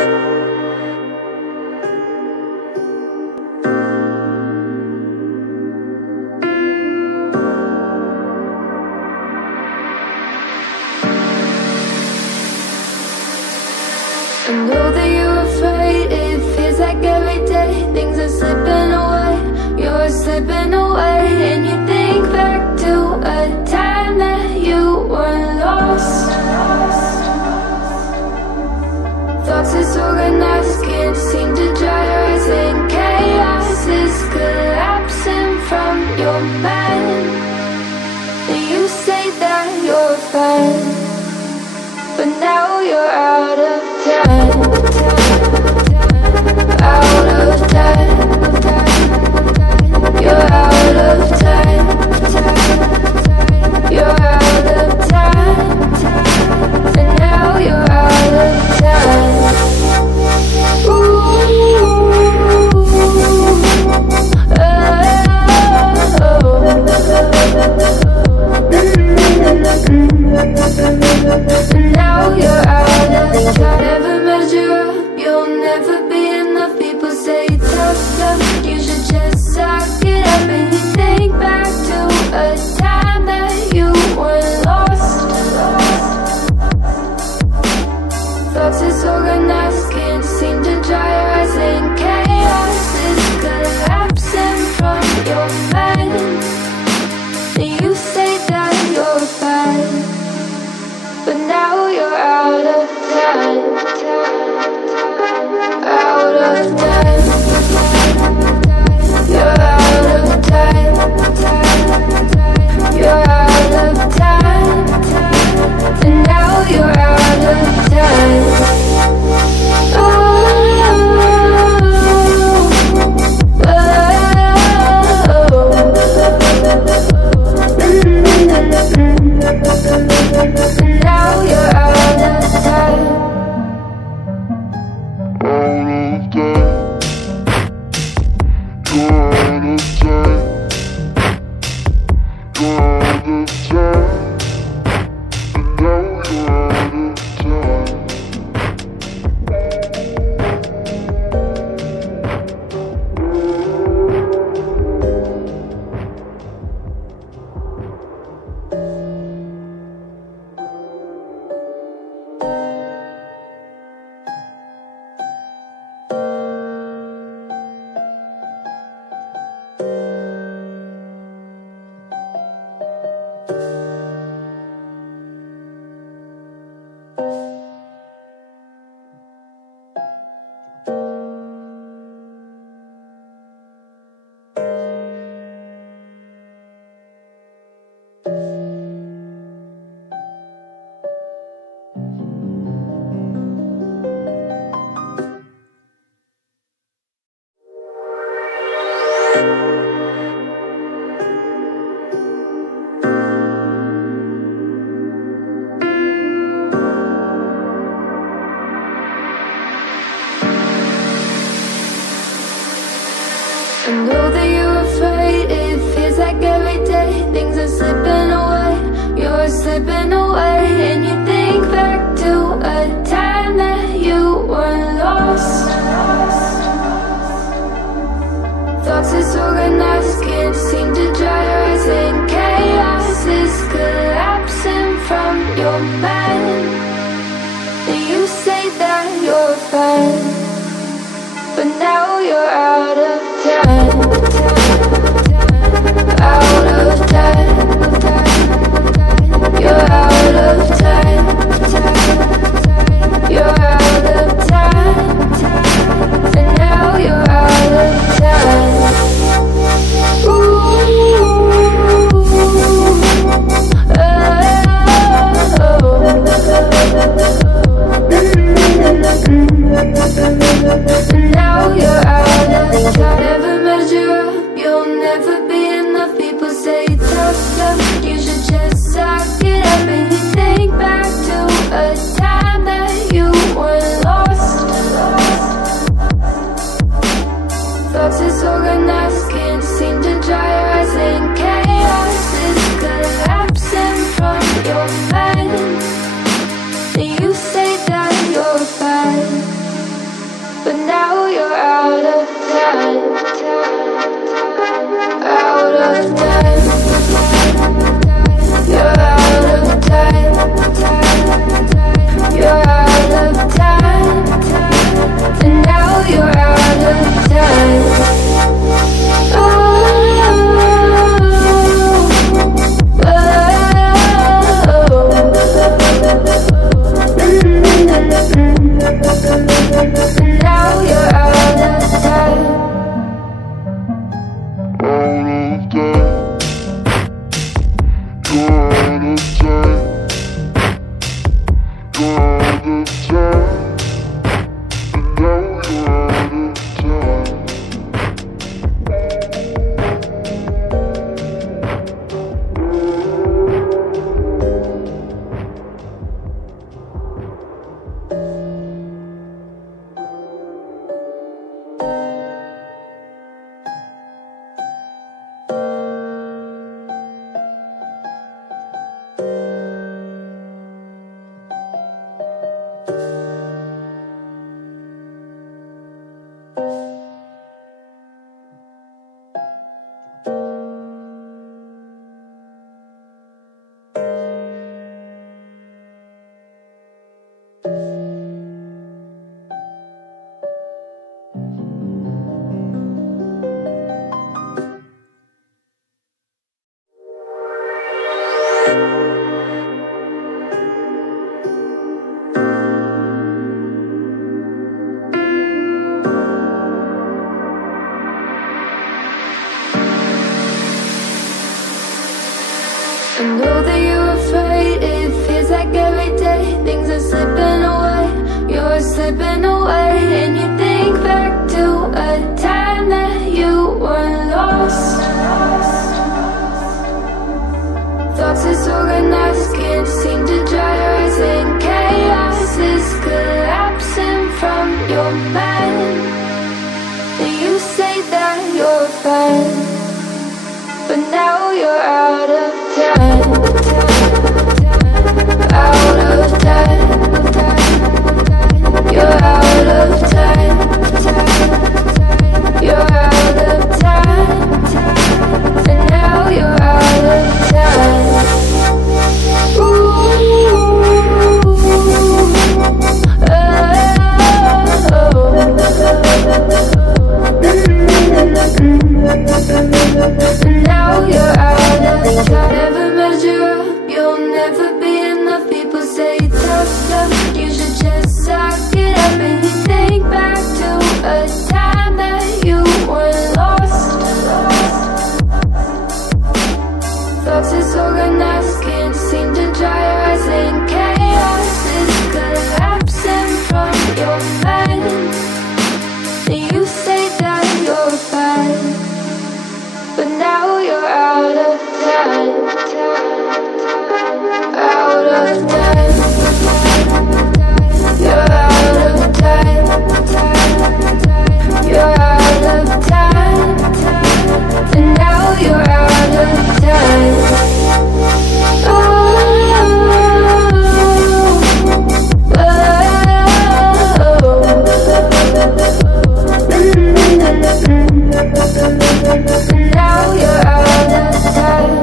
I know that you're afraid, it feels like every day things are slipping away, you're slipping away. And you think back to a time that you were lost. Thoughts disorganized, can't seem to dry your eyes, and chaos is collapsing from your mind. And you say that you're fine, but now you're out of time, out of time. You're out of time, you're out of time, and now you're out of time. And now you're out of time. Never measure up, you'll never be enough. People say tough love, you should just suck it up. And you think back to a time that you were lost. Thoughts disorganized, can't seem to dry your eyes, and chaos is collapsing from your mind. And you say that you're fine, but now you're out of time, out of time. You're out of time, you're out of time, and now you're out of time. Now you're out of time. I know that you're afraid, it feels like every day things are slipping away, you're slipping away. And you think back to a time that you were lost. Thoughts disorganized, can't seem to dry your eyes, and chaos is collapsing from your mind. And you say that you're fine, but now you're out of time, out of time. You're out of time, you're out of time, and now you're out of time. And now you're out of time. Never measure up, you'll never be enough. People say tough love, you should just suck it up. And you think back to I know that you're afraid, it feels like every day things are slipping away, you're slipping away. And you think back to a time that you were lost. Thoughts disorganized, can't seem to dry your eyes, and chaos is collapsing from your mind. And you say that you're fine, but now you're out of time, out of time. You're out of time, you're out of time, and now you're out of time. And now you're out of time. Never measure up, you'll never be enough. People say tough stuff, you should just suck it up. And you think back to a time that you were lost. Thoughts disorganized, can't seem to dry your eyes, and chaos is collapsing from your mind. And you say that you're fine, but now you're out of time, out of time. You're out of time, you're out of time, and now you're out of time. Now you're out of time.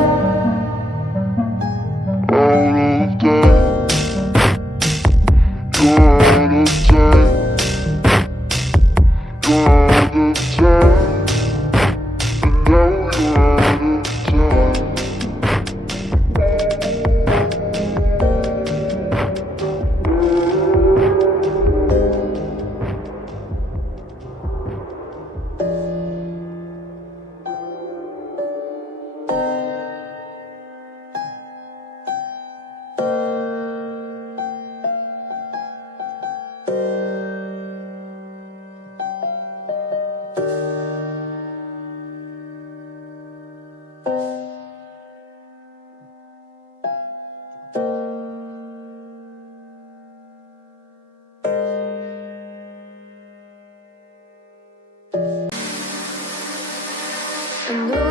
I know